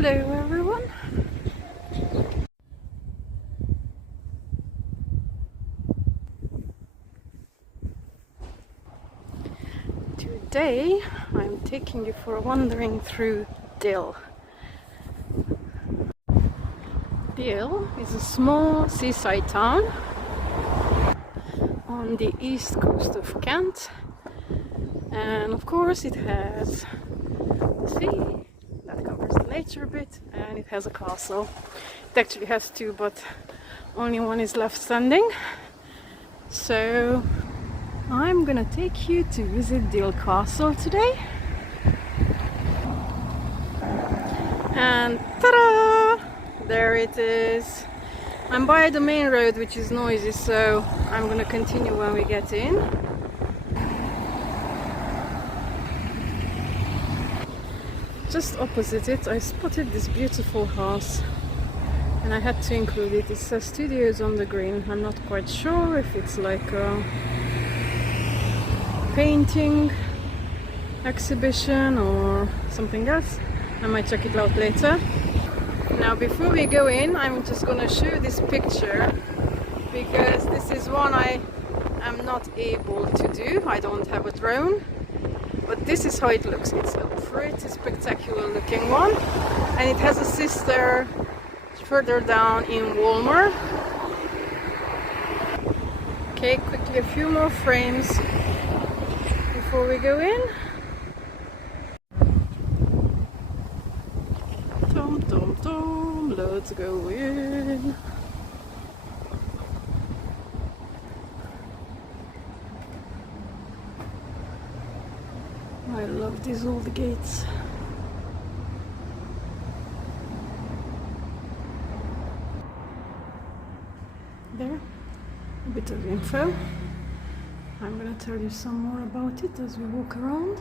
Hello everyone! Today I'm taking you for a wandering through Dill. Dill is a small seaside town on the east coast of Kent, and of course it has the sea that covers the nature a bit, and it has a castle. It actually has two, but only one is left standing. So I'm gonna take you to visit Dill Castle today. And ta-da! There it is. I'm by the main road, which is noisy, so I'm gonna continue when we get in. Just opposite it, I spotted this beautiful house, and I had to include it. It says Studios on the green. I'm not quite sure if it's like a painting exhibition or something else. I might check it out later. Now before we go in, I'm just gonna show this picture because this is one I am not able to do. I don't have a drone, but this is how it looks. It's a pretty spectacular looking one, and it has a sister further down in Walmer. Okay, quickly a few more frames before we go in. Tom, tom, tom, let's go in. I love these old gates. There, a bit of info. I'm gonna tell you some more about it as we walk around.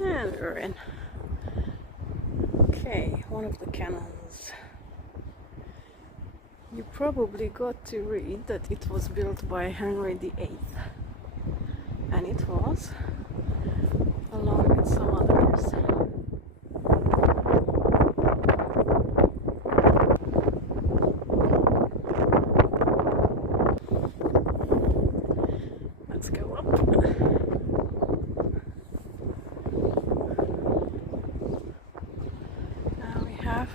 And we're in. Okay, one of the cannons. You probably got to read that it was built by Henry VIII, and it was, along with some others. Let's go up. Now we have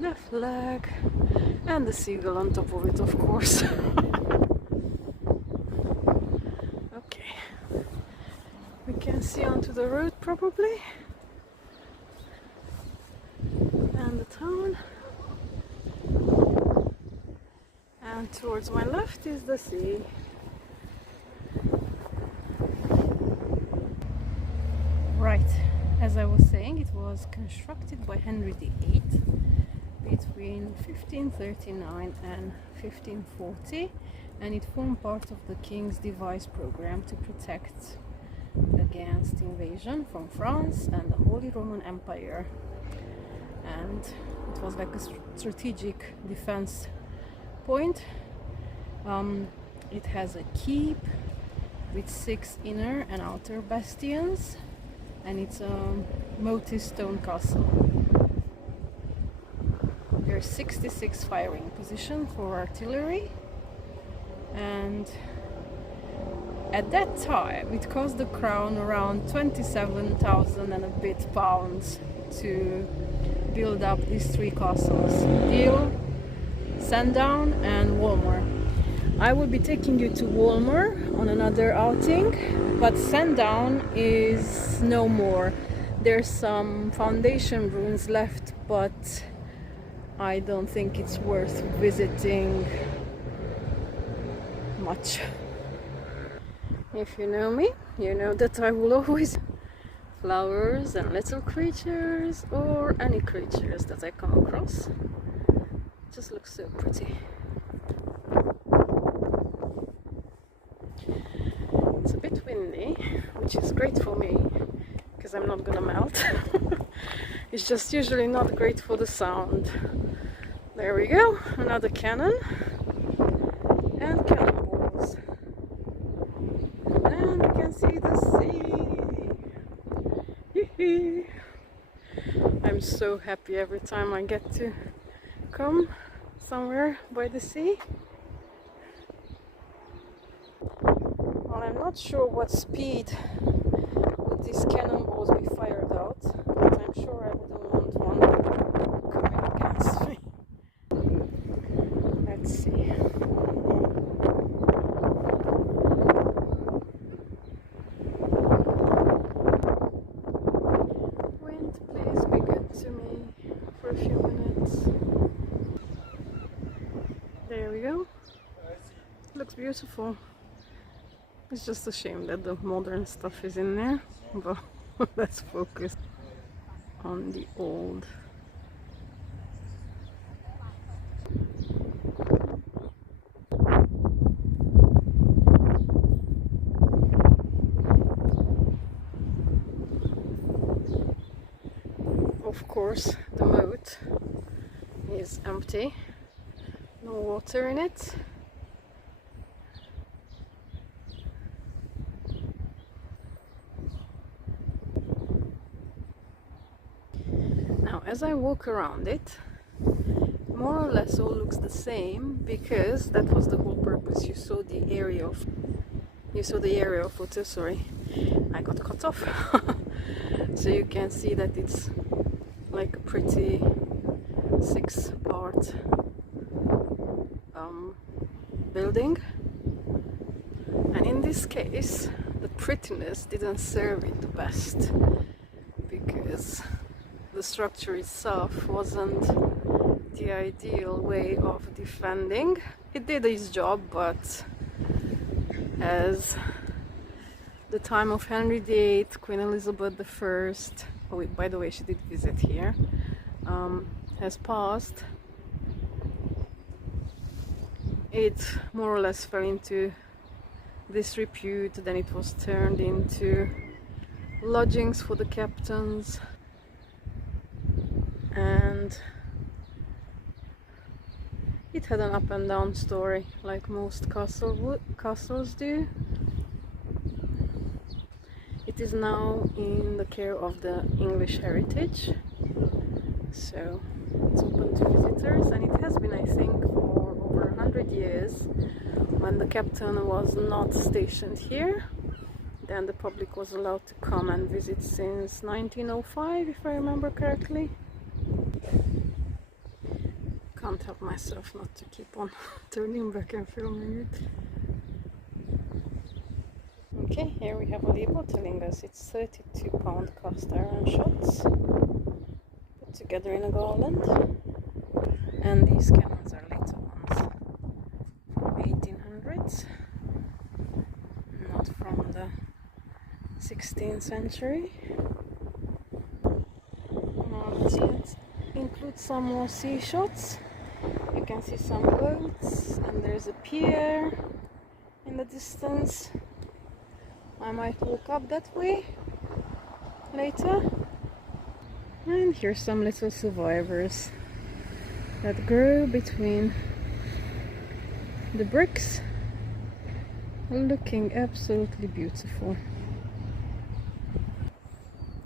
the flag and the seagull on top of it, of course. Okay, we can see onto the road probably, and the town, and towards my left is the sea. Right, as I was saying, it was constructed by Henry VIII between 1539 and 1540, and it formed part of the King's device program to protect against invasion from France and the Holy Roman Empire. And it was like a strategic defense point. It has a keep with 6 inner and outer bastions, and it's a moated stone castle. There's 66 firing positions for artillery, and at that time it cost the crown around 27,000 and a bit pounds to build up these 3 castles: Dill, Sandown and Walmer. I will be taking you to Walmer on another outing, but Sandown is no more. There's some foundation ruins left, but I don't think it's worth visiting much. If you know me, you know that I will always flowers and little creatures, or any creatures that I come across. It just looks so pretty. It's a bit windy, which is great for me because I'm not gonna melt. It's just usually not great for the sound. There we go, another cannon and cannonballs. so happy every time I get to come somewhere by the sea. Well, I'm not sure what speed would these cannonballs be fired out, but I'm sure I wouldn't want one coming against me. Let's see. Wind, please be good to me for a few minutes. There we go. Looks beautiful. It's just a shame that the modern stuff is in there, but let's focus on the old. Of course, the moat is empty, no water in it. Now, as I walk around it, more or less all looks the same, because that was the whole purpose. You saw the area of photo. Sorry, I got cut off. So you can see that it's like a pretty 6-part building, and in this case the prettiness didn't serve it the best, because the structure itself wasn't the ideal way of defending. It did its job, but as the time of Henry VIII, Queen Elizabeth I, oh wait, by the way, she did visit here, has passed, it more or less fell into disrepute. Then it was turned into lodgings for the captains, and it had an up and down story like most castles do. It is now in the care of the English Heritage, so it's open to visitors, and it has been, I think, for over 100 years. When the captain was not stationed here, then the public was allowed to come and visit since 1905, if I remember correctly. Can't help myself not to keep on turning back and filming it. Okay, here we have a label telling us it's 32-pound cast iron shots put together in a garland, and these cannons are later ones from 1800s, not from the 16th century. Let's include some more sea shots. You can see some boats, and there's a pier in the distance. I might walk up that way later. And here's some little survivors that grow between the bricks, looking absolutely beautiful.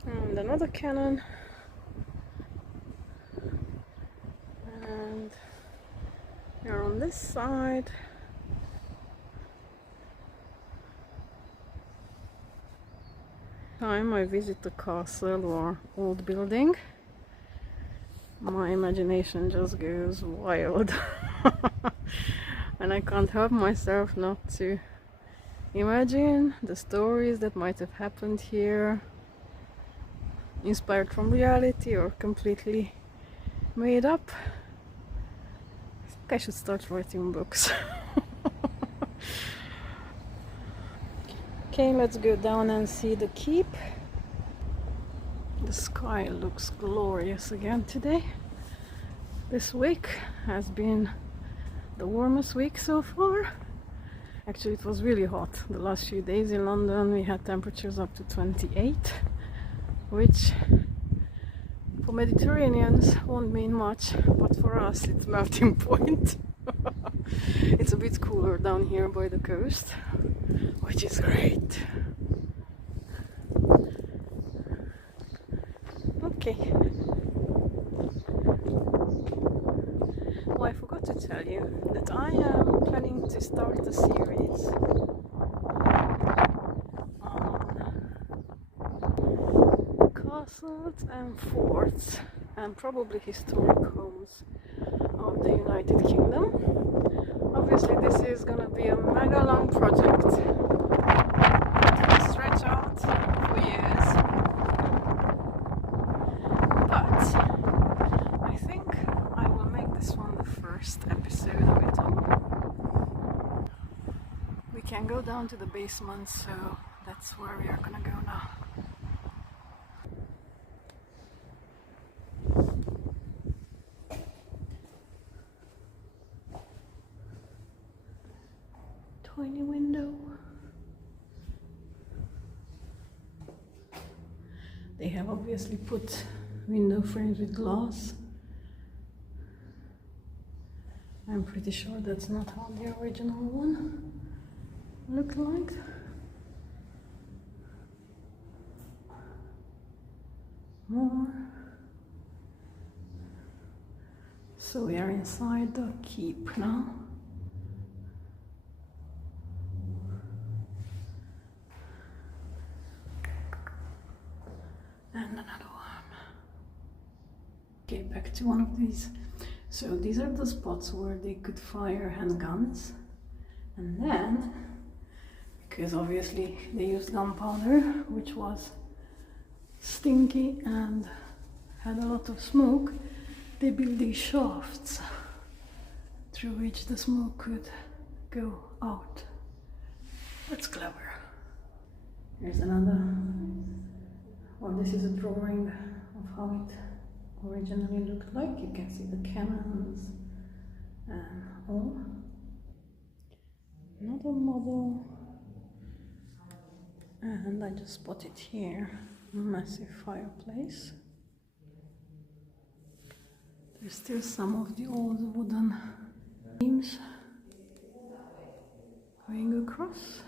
And another cannon, and here on this side time I visit the castle or old building, my imagination just goes wild. And I can't help myself not to imagine the stories that might have happened here, inspired from reality or completely made up. I think I should start writing books. Okay, let's go down and see the keep. The sky looks glorious again today. This week has been the warmest week so far. Actually, it was really hot. The last few days in London we had temperatures up to 28, which for Mediterraneans won't mean much, but for us it's melting point. It's a bit cooler down here by the coast, which is great. Okay, you that I am planning to start a series on castles and forts and probably historic homes of the United Kingdom. Obviously this is gonna be a mega long project. It will stretch out for years. But I think I will make this one the first episode of it all. We can go down to the basement, so that's where we are gonna go now. Tiny window. They have obviously put window frames with glass. I'm pretty sure that's not how the original one looked like. More. So we are inside the keep now. And another one. Okay, back to one of these. So these are the spots where they could fire handguns. And then, because obviously they used gunpowder, which was stinky and had a lot of smoke, they built these shafts through which the smoke could go out. That's clever. Here's another. Well, this is a drawing of how it originally looked like. You can see the cannons and all. Another model. And I just spotted here a massive fireplace. There's still some of the old wooden beams going across.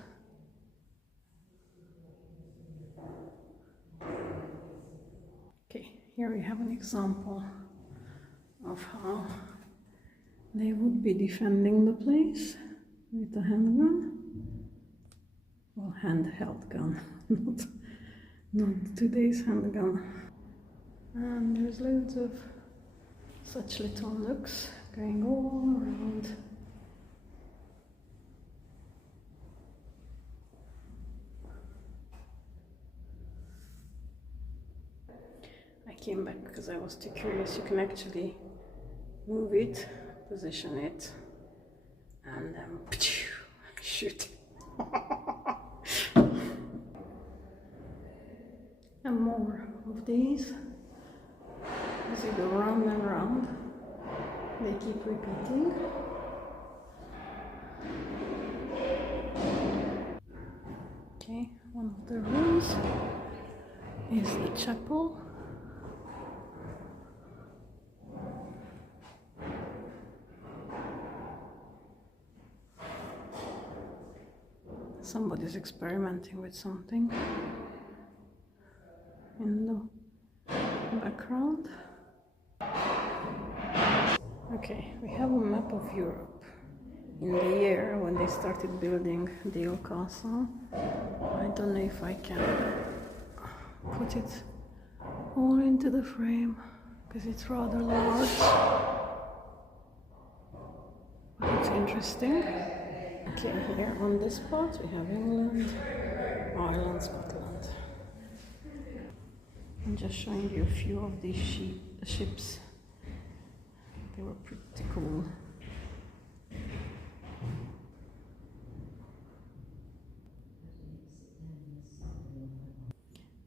Okay, here we have an example of how they would be defending the place with a handgun. Well, handheld gun, not today's handgun. And there's loads of such little nooks going all around. I came back because I was too curious. You can actually move it, position it, and then shoot. And more of these. As you go round and round, they keep repeating. Okay, one of the rooms is the chapel. Somebody's experimenting with something in the background. Okay, we have a map of Europe in the year when they started building Dale Castle. I don't know if I can put it all into the frame because it's rather large, but it's interesting. Okay, here on this part we have England, Ireland, Scotland. I'm just showing you a few of these ships. They were pretty cool.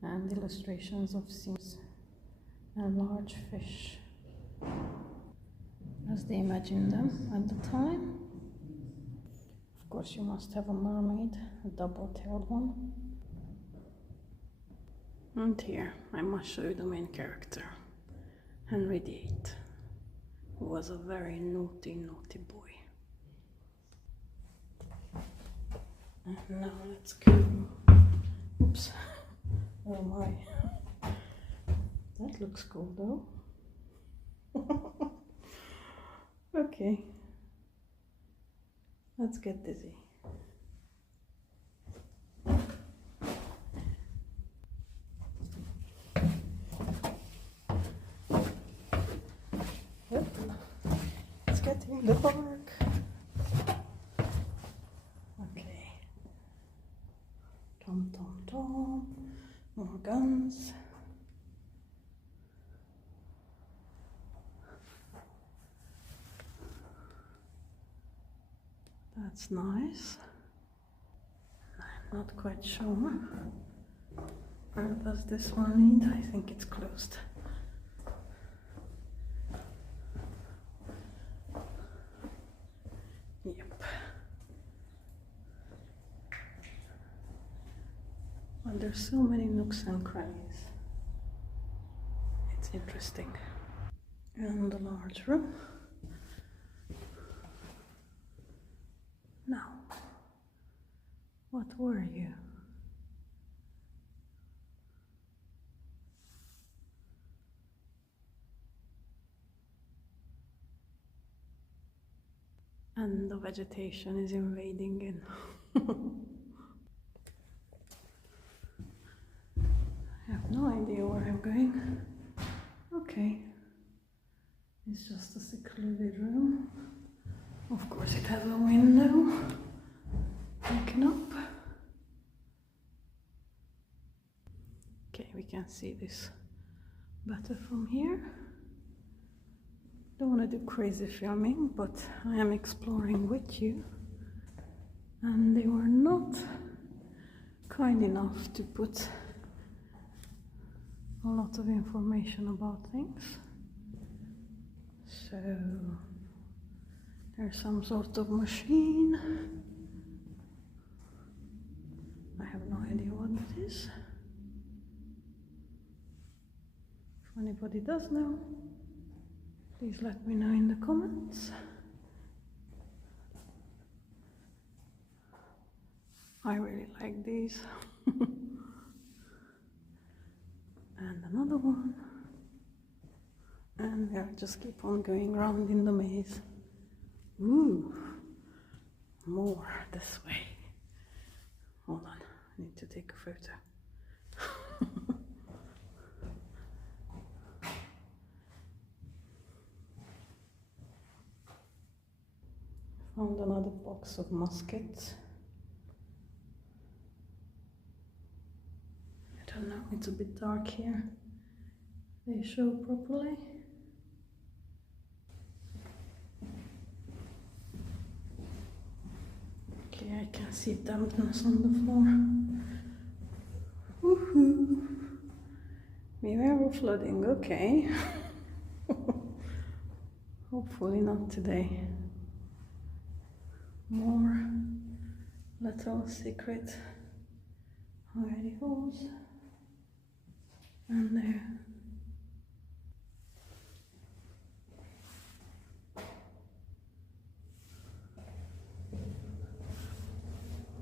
And illustrations of seals and large fish as they imagined them at the time. Of course, you must have a mermaid, a double-tailed one. And here, I must show you the main character, Henry VIII, who was a very naughty, naughty boy. And now let's go. Oops. Oh my. That looks cool though. Okay. Let's get dizzy. Yep. Let's get in the park. Okay. Tom, tom, tom. More guns. That's nice. I'm not quite sure. Where does this one lead? I think it's closed. Yep. Well, there's so many nooks and crannies. It's interesting. And a large room. Now, what were you? And the vegetation is invading in. I have no idea where I'm going. Okay. It's just a secluded room. Of course it has a window. Taken up. Okay, we can see this better from here. Don't want to do crazy filming, but I am exploring with you. And they were not kind enough to put a lot of information about things. So there's some sort of machine. I have no idea what it is. If anybody does know, please let me know in the comments. I really like these. And another one. And yeah, just keep on going round in the maze. Ooh, more this way. Hold on, I need to take a photo. Found another box of muskets. I don't know, it's a bit dark here. They show properly. Okay, I can see dampness on the floor. Woohoo! Beware of flooding, okay. Hopefully not today. More little secret hidey holes. And there.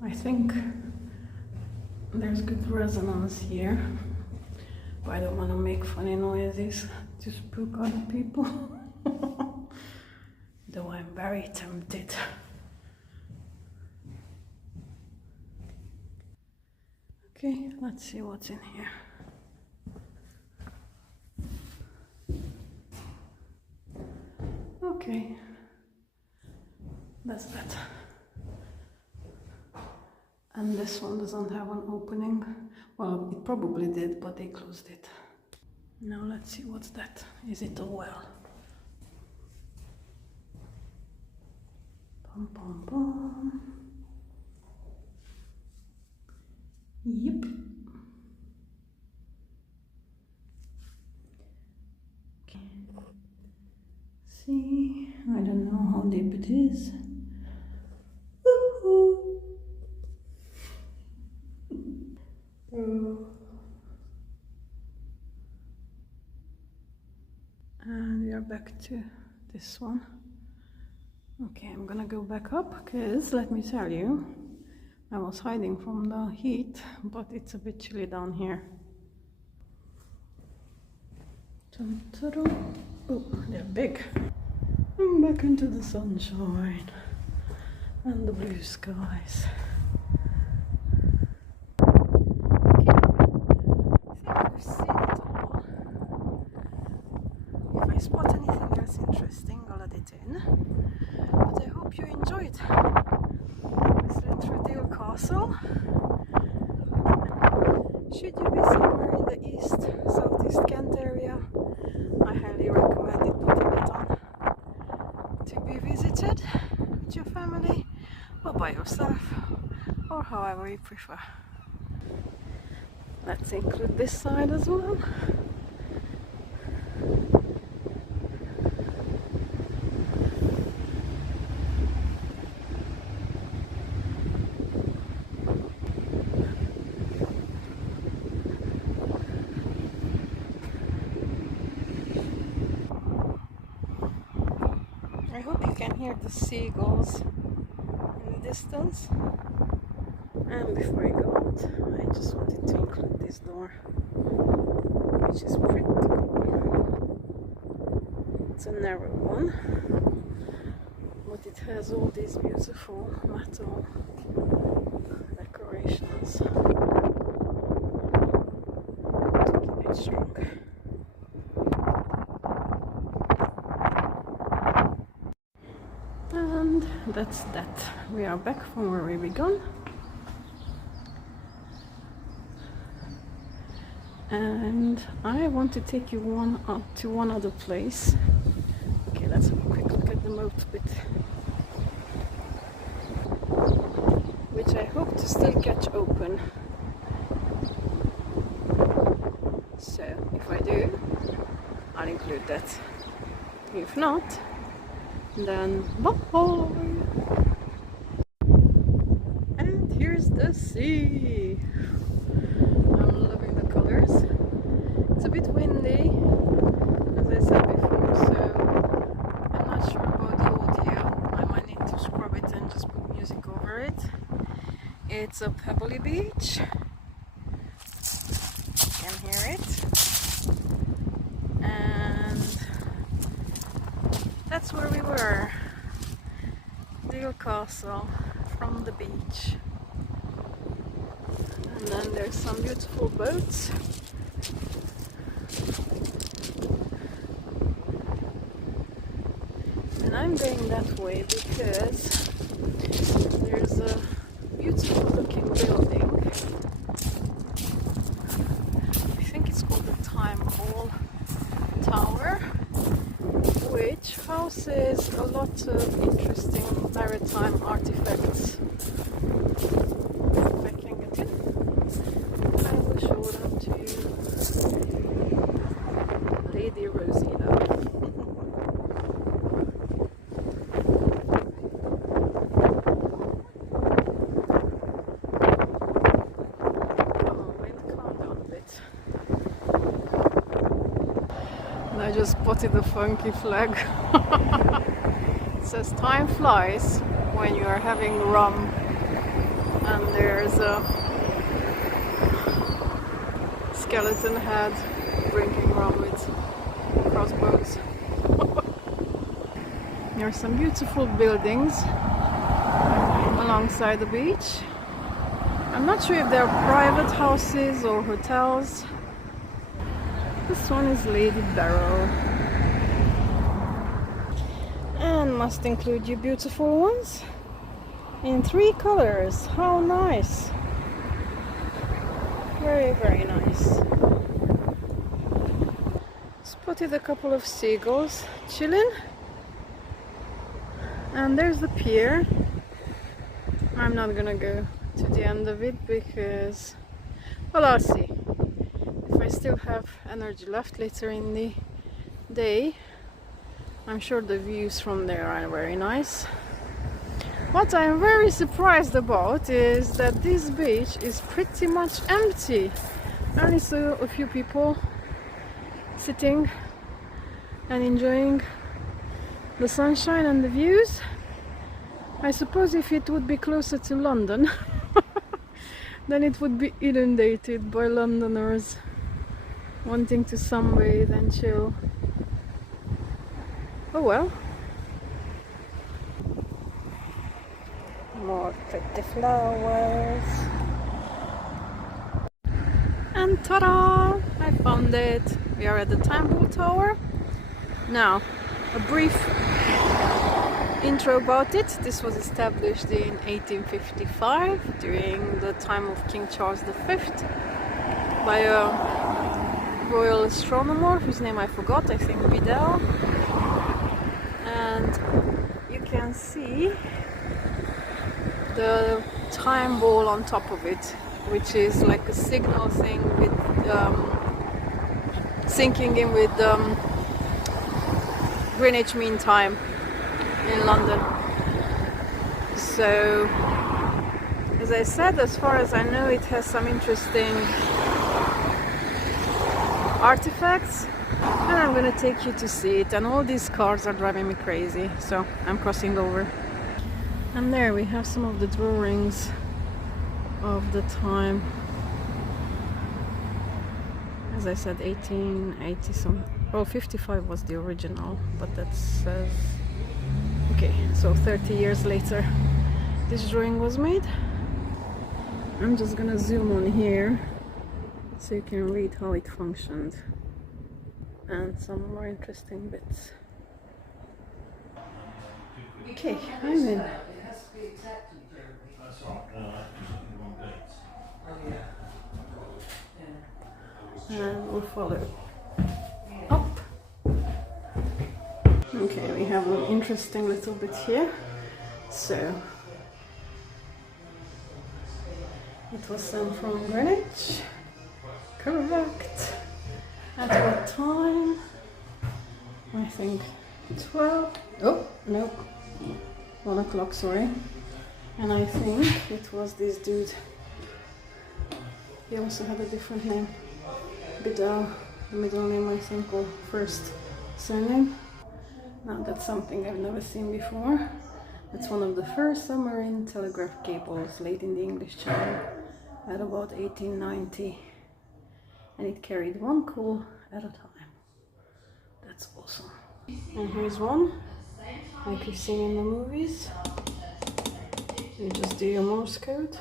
I think there's good resonance here, but I don't want to make funny noises to spook other people. Though I'm very tempted. Okay, let's see what's in here. Okay, that's better. And this one doesn't have an opening. Well, it probably did, but they closed it. Now let's see what's that. Is it a well? Pom pom pom. Yep. Okay. See, I don't know how deep it is. Woohoo! And we are back to this one. Okay, I'm gonna go back up because let me tell you, I was hiding from the heat, but it's a bit chilly down here. Oh, they're big. I'm back into the sunshine. and the blue skies. If I spot anything else interesting, I'll add it in. But I hope you enjoyed this little Dale Castle. Should you be somewhere in the east, southeast Kent area, I highly recommend it, putting it on to be visited with your family or by yourself, or however you prefer. Let's include this side as well. I hope you can hear the seagulls in the distance. And before I go out, I just wanted to include this door, which is pretty cool. It's a narrow one, but it has all these beautiful metal decorations to keep it strong. And that's that. We are back from where we began. And I want to take you to one other place. Okay, let's have a quick look at the moat bit, which I hope to still catch open. So if I do, I'll include that. If not, then bye! And here's the sea! I'm loving the colors. It's a bit windy, as I said before, so I'm not sure about the audio. I might need to scrub it and just put music over it. It's a pebbly beach. You can hear it. And that's where we were. Dale Castle from the beach. And then there's some beautiful boats. And I'm going that way because there's a beautiful looking building. I think it's called the Timeball Tower, which houses a lot of interesting maritime artifacts. If I can get in, I will show them to you. Lady Rosina. I just spotted a funky flag. It says time flies when you are having rum, and there's a skeleton head drinking rum with crossbows. There are some beautiful buildings alongside the beach. I'm not sure if they're private houses or hotels. This one is Lady Barrow. And must include you beautiful ones in 3 colors. How nice! Very, very nice. Spotted a couple of seagulls chilling. And there's the pier. I'm not gonna go to the end of it because, well, I'll see. If I still have energy left later in the day, I'm sure the views from there are very nice. What I'm very surprised about is that this beach is pretty much empty. I only saw a few people sitting and enjoying the sunshine and the views. I suppose if it would be closer to London, then it would be inundated by Londoners wanting to sunbathe and chill. Oh well. more pretty flowers. And ta-da! I found it! We are at the timeball tower. Now, a brief intro about it. This was established in 1855 during the time of King Charles V by a royal astronomer whose name I forgot, I think Vidal. And you can see the time ball on top of it, which is like a signal thing with syncing in with Greenwich Mean Time in London. So, as I said, as far as I know, it has some interesting artifacts, and I'm gonna take you to see it. And all these cars are driving me crazy, so I'm crossing over. And there we have some of the drawings of the time. As I said, 1880 some. Oh, 55 was the original, but that says okay, so 30 years later this drawing was made. I'm just gonna zoom on here so you can read how it functioned and some more interesting bits. Okay, I'm in. And we'll follow up. Okay, we have an interesting little bit here. So it was sent from Greenwich. Correct. At what time? I think 12. Oh, no. 1 o'clock, sorry. And I think it was this dude. He also had a different name. Bidal, middle name I think, or first surname. Now that's something I've never seen before. It's one of the first submarine telegraph cables laid in the English Channel at about 1890. And it carried one coal at a time. That's awesome. And here's one, like you've seen in the movies. You just do your Morse code.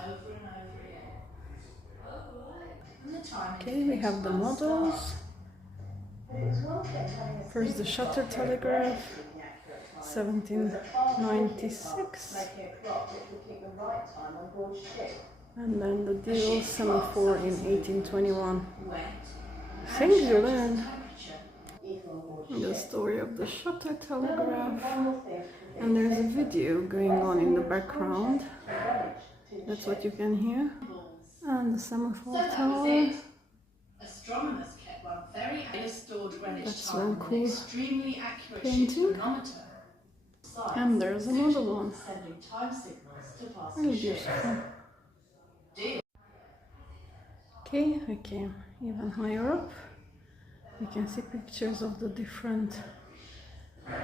Okay, we have the models. First the shutter telegraph, 1796. And then the dial semaphore in 1821. Things you learn. The story of the shutter telegraph. And there's a video going on in the background. That's what you can hear. And the semaphore tower. Astronomers kept one very stored Greenwich That's time one cool extremely accurate painting. chronometer. And there's another one. Sending time signals to pass Really beautiful. Okay, I came even higher up. You can see pictures of the different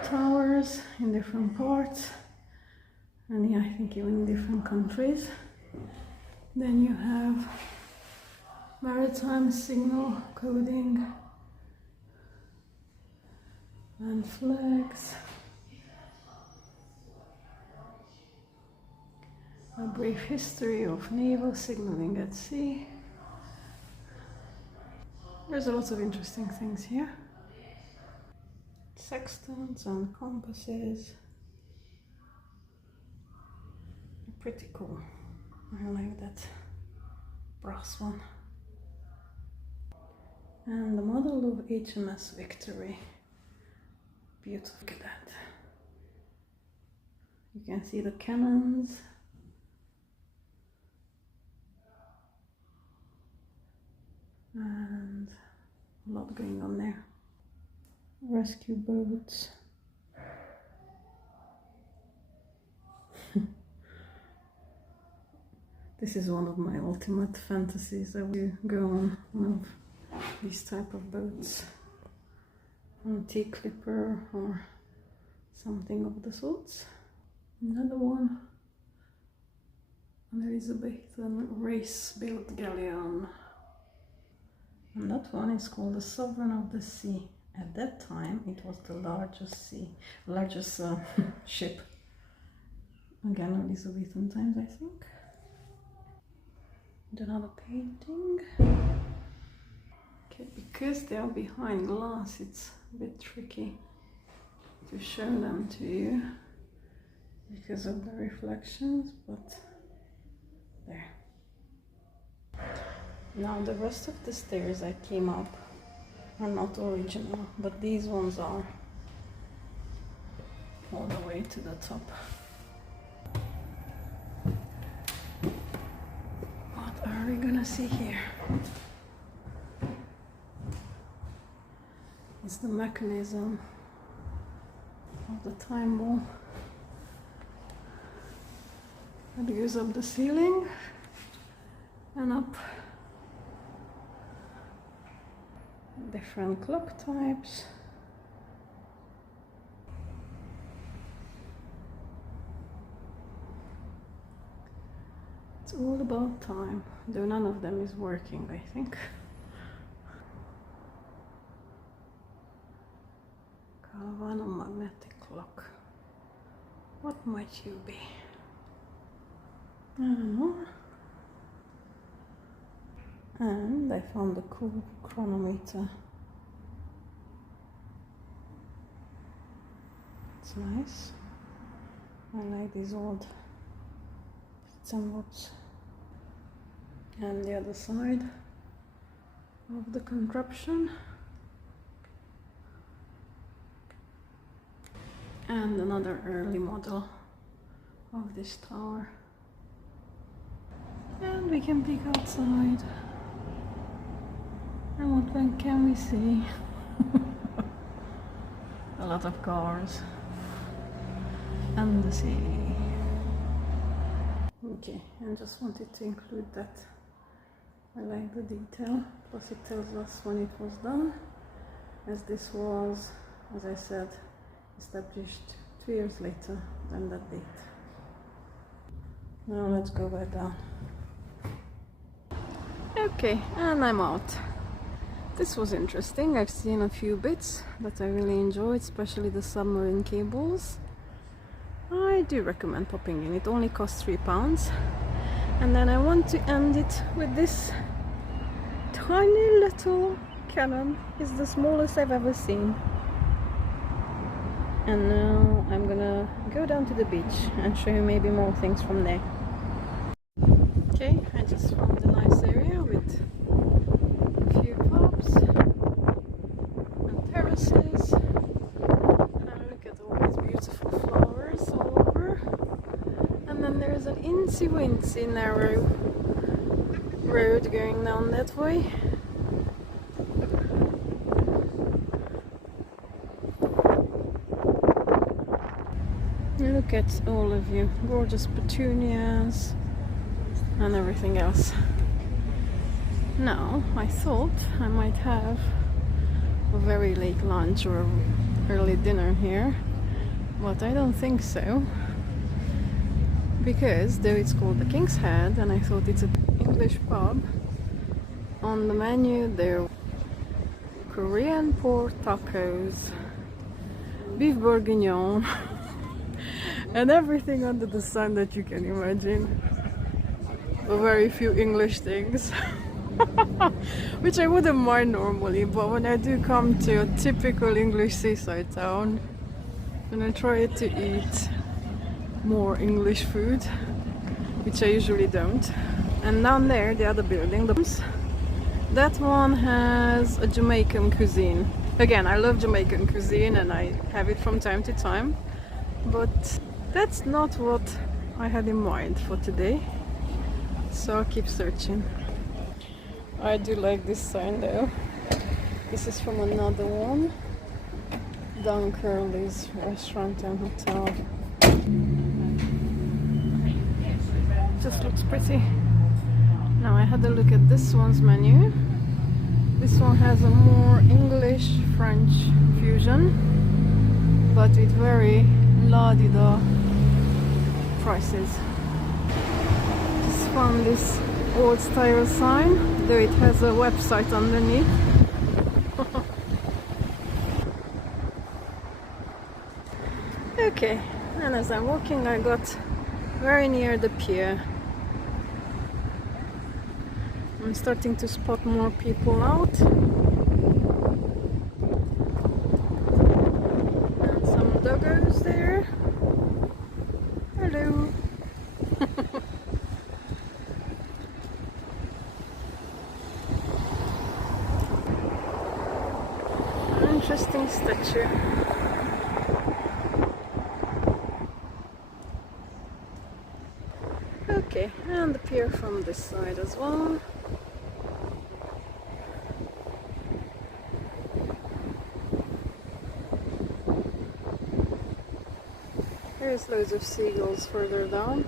towers in different parts. And yeah, I think even in different countries. Then you have maritime signal coding and flags. A brief history of naval signaling at sea. There's a lot of interesting things here. Sextants and compasses. Pretty cool. I like that brass one. And the model of HMS Victory. Beautiful, look at that. You can see the cannons. And a lot going on there. Rescue boats. This is one of my ultimate fantasies. I will go on one of these type of boats. On a T-clipper or something of the sorts. Another one. An Elizabethan race-built galleon. And that one is called the Sovereign of the Sea. At that time, it was the largest ship Again, Elizabethan times, I think. And another painting. Okay, because they are behind glass, it's a bit tricky to show them to you because of the reflections, but there. Now the rest of the stairs I came up are not original, but these ones are all the way to the top. What are we gonna see here? It's the mechanism of the time ball that goes up the ceiling and up. Different clock types. It's all about time, though none of them is working, I think. Galvano magnetic clock. What might you be? I don't know. And I found a cool chronometer. It's nice. I like these old bits and bobs. And the other side of the contraption. And another early model of this tower. And we can peek outside. And what then can we see? A lot of cars. And the sea. Okay, and just wanted to include that. I like the detail, plus it tells us when it was done, as this was, as I said, established 2 years later than that date. Now let's go back down. Okay, and I'm out. This was interesting. I've seen a few bits that I really enjoyed, especially the submarine cables. I do recommend popping in. It only costs £3. And then I want to end it with this tiny little cannon. It's the smallest I've ever seen. And now I'm gonna go down to the beach and show you maybe more things from there. Okay, I just found a nice area with a few pubs and terraces. And look at all these beautiful flowers all over. And then there's an incy-wincy narrow road going down that way. Look at all of you, gorgeous petunias and everything else. Now, I thought I might have a very late lunch or early dinner here, but I don't think so. Because though it's called the King's Head and I thought it's an English pub, on the menu there are Korean pork tacos, beef bourguignon, and everything under the sun that you can imagine. But very few English things. Which I wouldn't mind normally, but when I do come to a typical English seaside town, then I try to eat more English food, which I usually don't. And down there, the other building, that one has a Jamaican cuisine. Again, I love Jamaican cuisine and I have it from time to time, but that's not what I had in mind for today, so I'll keep searching. I do like this sign though. This is from another one, Don Curly's restaurant and hotel. Just looks pretty. Now I had a look at this one's menu. This one has a more English-French fusion, but with very la-di-da prices. Just found this old style sign, though it has a website underneath. Okay, and as I'm walking I got very near the pier. I'm starting to spot more people out. And some doggos there. Hello. An interesting statue. Okay, and the pier from this side as well. There's loads of seagulls further down.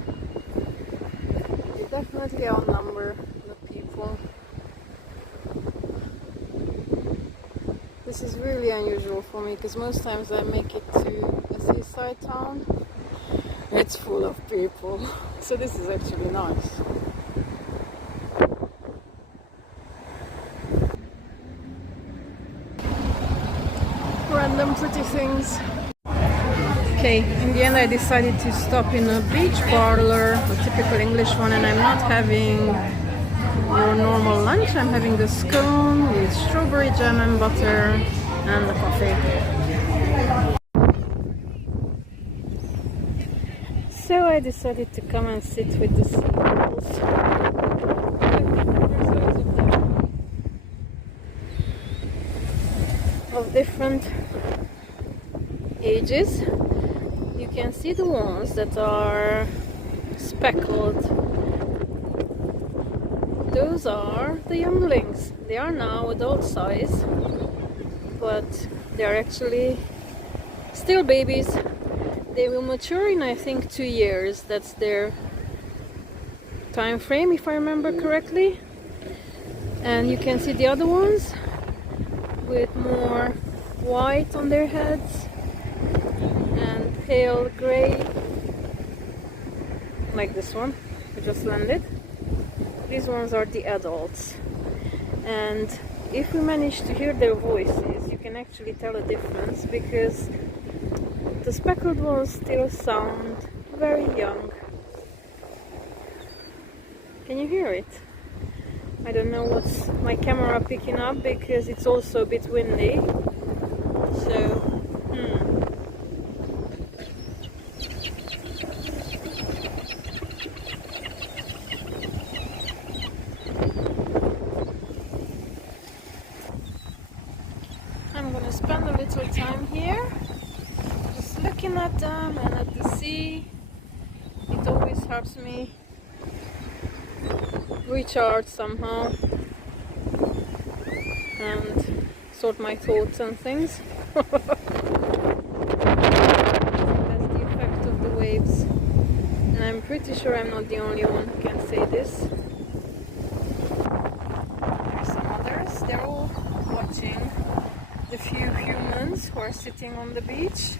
They definitely outnumber the people. This is really unusual for me because most times I make it to a seaside town. It's full of people, so this is actually nice. Random pretty things. Okay, in the end I decided to stop in a beach parlor, a typical English one, and I'm not having your normal lunch. I'm having the scone with strawberry jam and butter and the coffee. So I decided to come and sit with the seagulls. There's loads of them of different ages. You can see the ones that are speckled. Those are the younglings. They are now adult size, but they are actually still babies. They will mature in, I think, 2 years. That's their time frame, if I remember correctly. And you can see the other ones with more white on their heads and pale grey, like this one who just landed. These ones are the adults, and if we manage to hear their voices, you can actually tell a difference, because the speckled ones still sound very young. Can you hear it? I don't know what's my camera picking up, because it's also a bit windy. So I'm gonna spend a little time here, just looking at them and at the sea. It always helps me recharge somehow and sort my thoughts and things. That's the effect of the waves, and I'm pretty sure I'm not the only one who can say this. There's some others. They're all watching the few humans who are sitting on the beach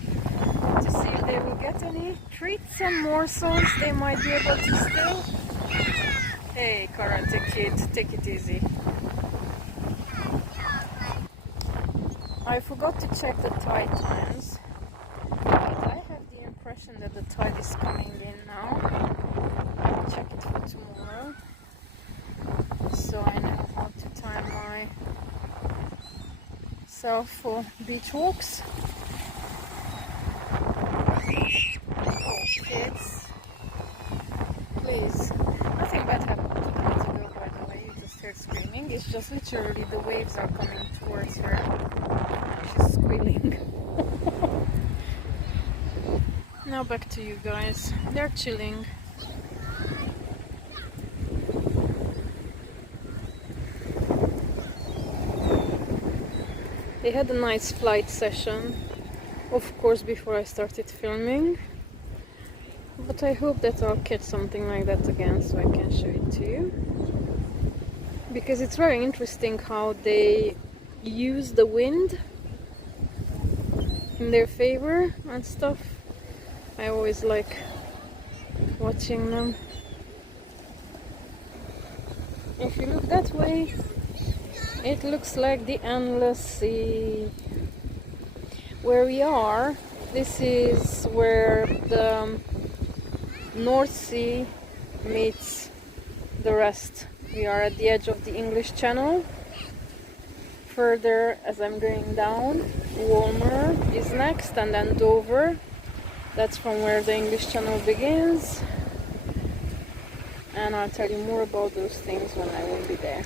to see if they will get any treats and morsels they might be able to steal. Hey, Karate Kid, take it easy. I forgot to check the tide times, but I have the impression that the tide is coming in now. I'll check it for tomorrow, so I know how to time myself for beach walks. Oh, kids, please. Nothing bad happened to the little girl, by the way. You just heard screaming. It's just literally the waves are coming towards her. She's squealing. Now back to you guys. They're chilling. They had a nice flight session, of course, before I started filming. But I hope that I'll catch something like that again so I can show it to you. Because it's very interesting how they use the wind in their favor and stuff. I always like watching them. If you look that way, it looks like the endless sea. Where we are, this is where the North Sea meets the rest. We are at the edge of the English Channel. Further, as I'm going down, Walmer is next, and then Dover. That's from where the English Channel begins. And I'll tell you more about those things when I will be there.